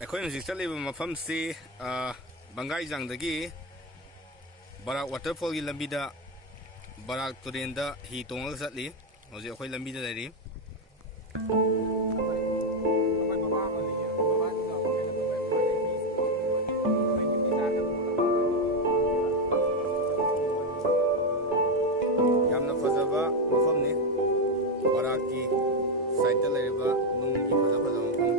ꯑꯩꯈꯣꯏꯅ ꯍꯧꯖꯤꯛ ꯆꯠꯂꯤꯕ ꯃꯐꯝꯁꯤ ꯕꯪꯒꯥꯏꯖꯥꯡꯗꯒꯤ ꯕꯔꯥꯛ ꯋꯥꯇꯔꯐꯣꯜꯒꯤ ꯂꯝꯕꯤꯗ ꯕꯔꯥꯛ ꯇꯨꯔꯦꯟꯗ ꯍꯤ ꯇꯣꯡꯉꯒ ꯆꯠꯂꯤ. ꯍꯧꯖꯤꯛ ꯑꯩꯈꯣꯏ ꯂꯝꯕꯤꯗ ꯂꯩꯔꯤ. ꯌꯥꯝꯅ ꯐꯖꯕ ꯃꯐꯝꯅꯤ. ꯕꯔꯥꯛꯀꯤ ꯁꯥꯏꯠꯇ ꯂꯩꯔꯤꯕ ꯅꯨꯡꯒꯤ ꯐꯖ ꯐꯖꯕ ꯃꯐꯝ.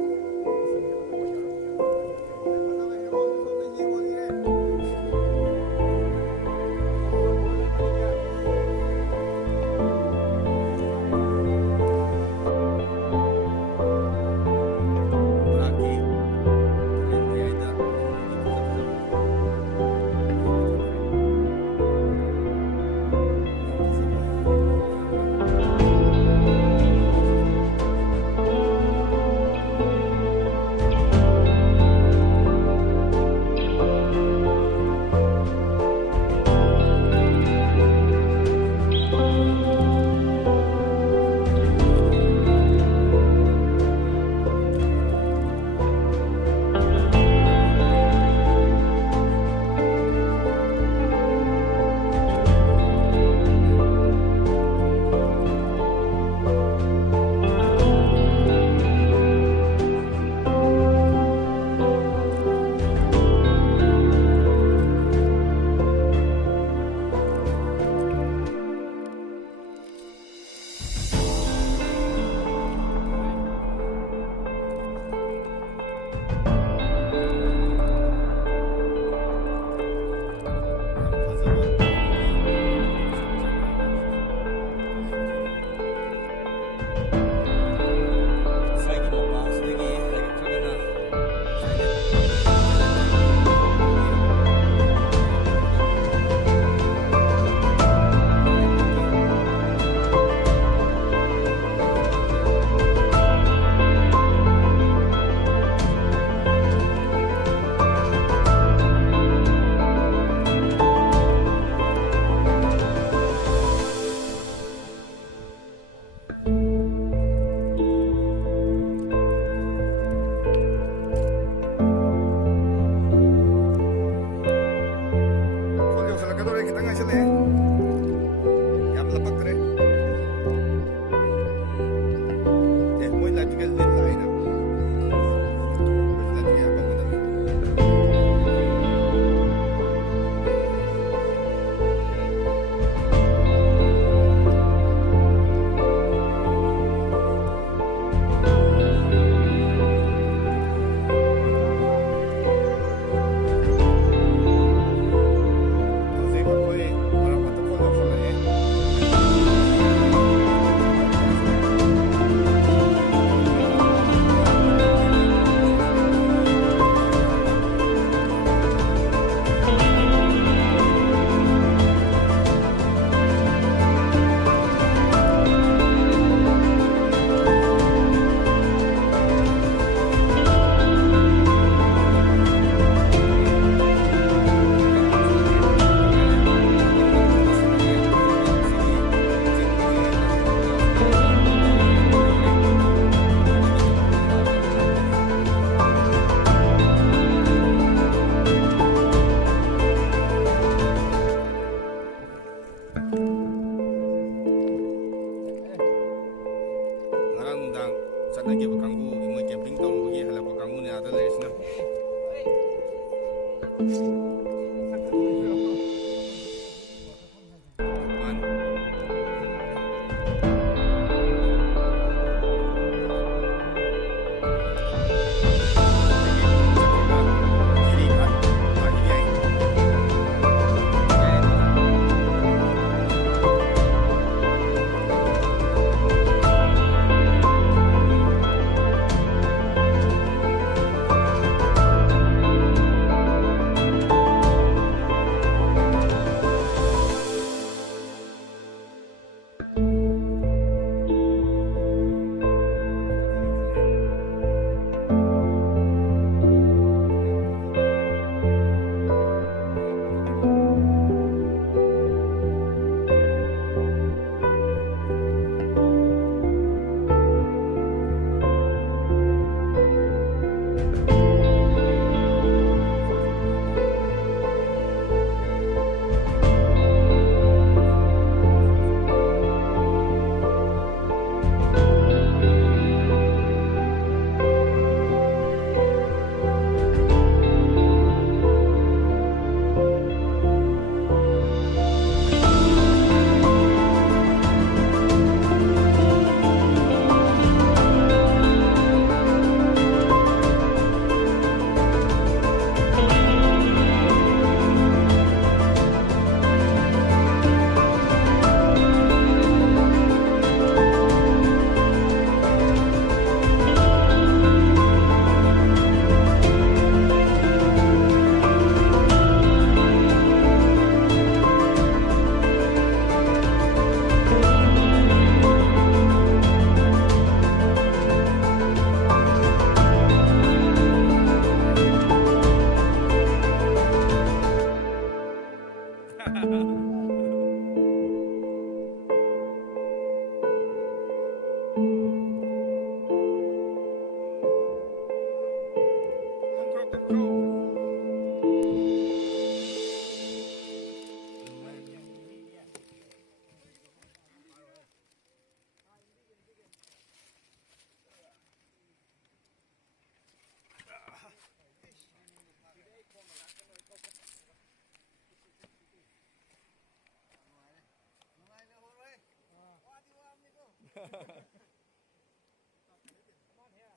ꯆꯠꯅꯈꯤꯕ ꯀꯥꯡꯕꯨ ꯃꯣꯏ ꯀꯦꯝꯄꯤꯡ ꯇꯧꯔꯨꯕꯒꯤ ꯍꯜꯂꯛꯄ ꯀꯥꯡꯕꯨꯅꯤ ꯑꯥꯗ ꯂꯩꯔꯤꯁꯤꯅ.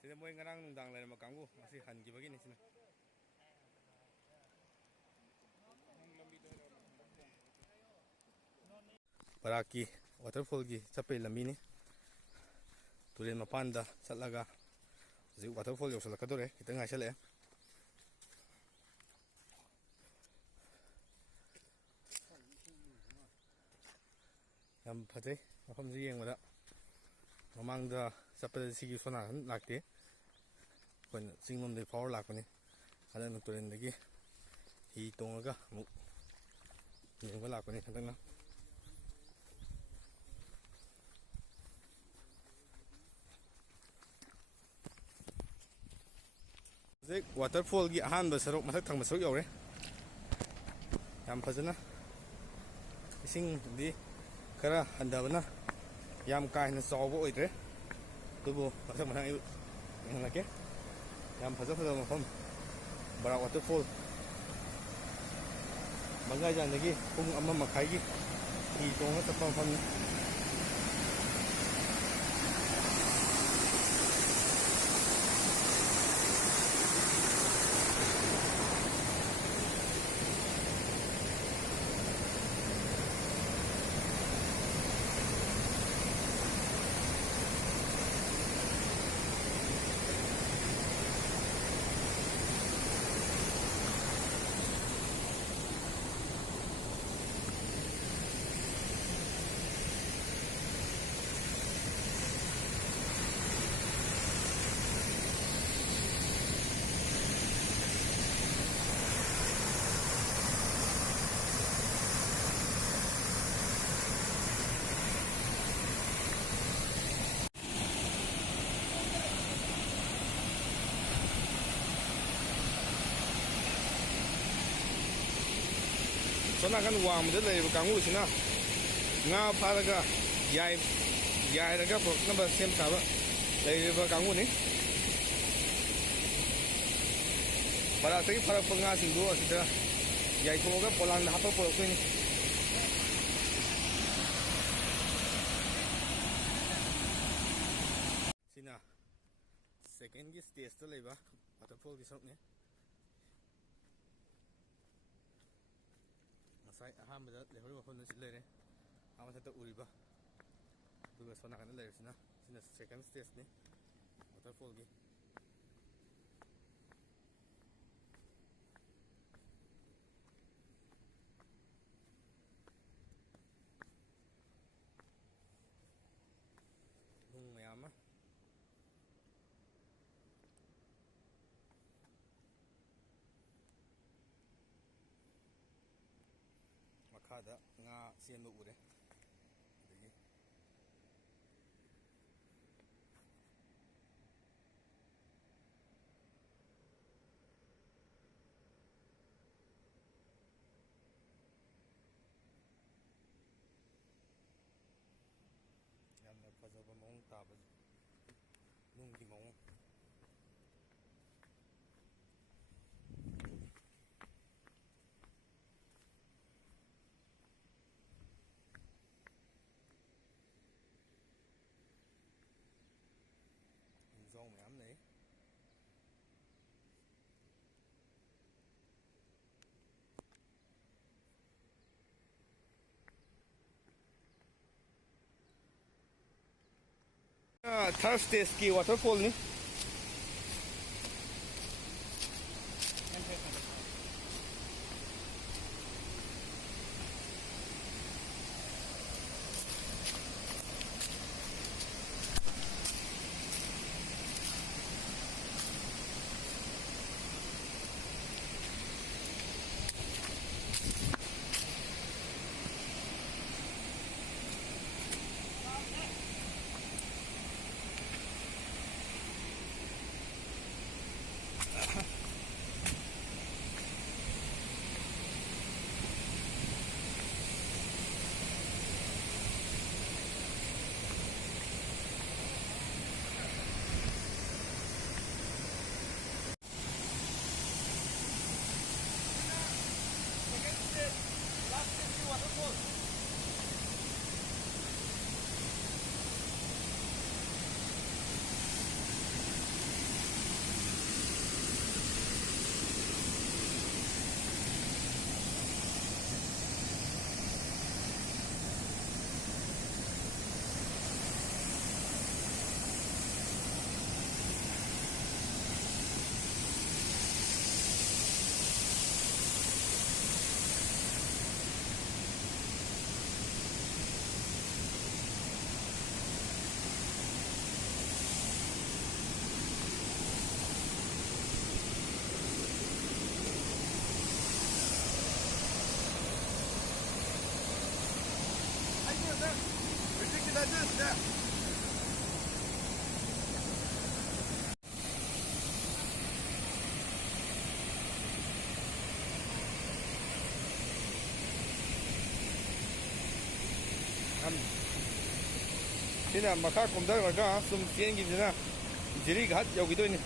sida moy ngarang nungdang lai ma kanggu masi han gi bagi ni sina Baraki waterfall gi chape lambi ni tulen mapanda chatlaga zi waterfall yosalakadore kita ngaisale yam phate mafam zi yengwada mamangda chape sigi sona lakte kon singnom de power lakpani adan tulen dagi hi tongaga mu yengwa lakpani tantangna waterfall gi ahan ba sarok masak thang masok yore yam phajana ising di kara handabana yam kai na saw bo oitre tubu masak manang yang lake yam phaja mafam Barak waterfall bangai jan lagi pung amma makai gi hi tong ta pam pam sona kan wam de lei kangu sina nga pharaga yai raga po number sem saba lei ba kangu ni Barak tagi pharak panga singdu asida yai ko ga polan da hapa porok ni sina second gi stage to lei ba waterfall gi sok ni masai ahamada lehori mafam si lere amasa ta uriba duga sona kana lere sina second stage ni waterfall gi nung mayama makada nga siendo ure dagi yamna fazaba mong taba nunggi mong rau mày ấm này third stage ki waterfall ni sina makha kumdaraga sum chengidina jiri ghat yaugidoini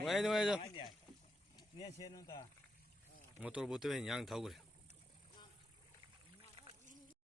Ngai ngai jo motor bote yang thau gre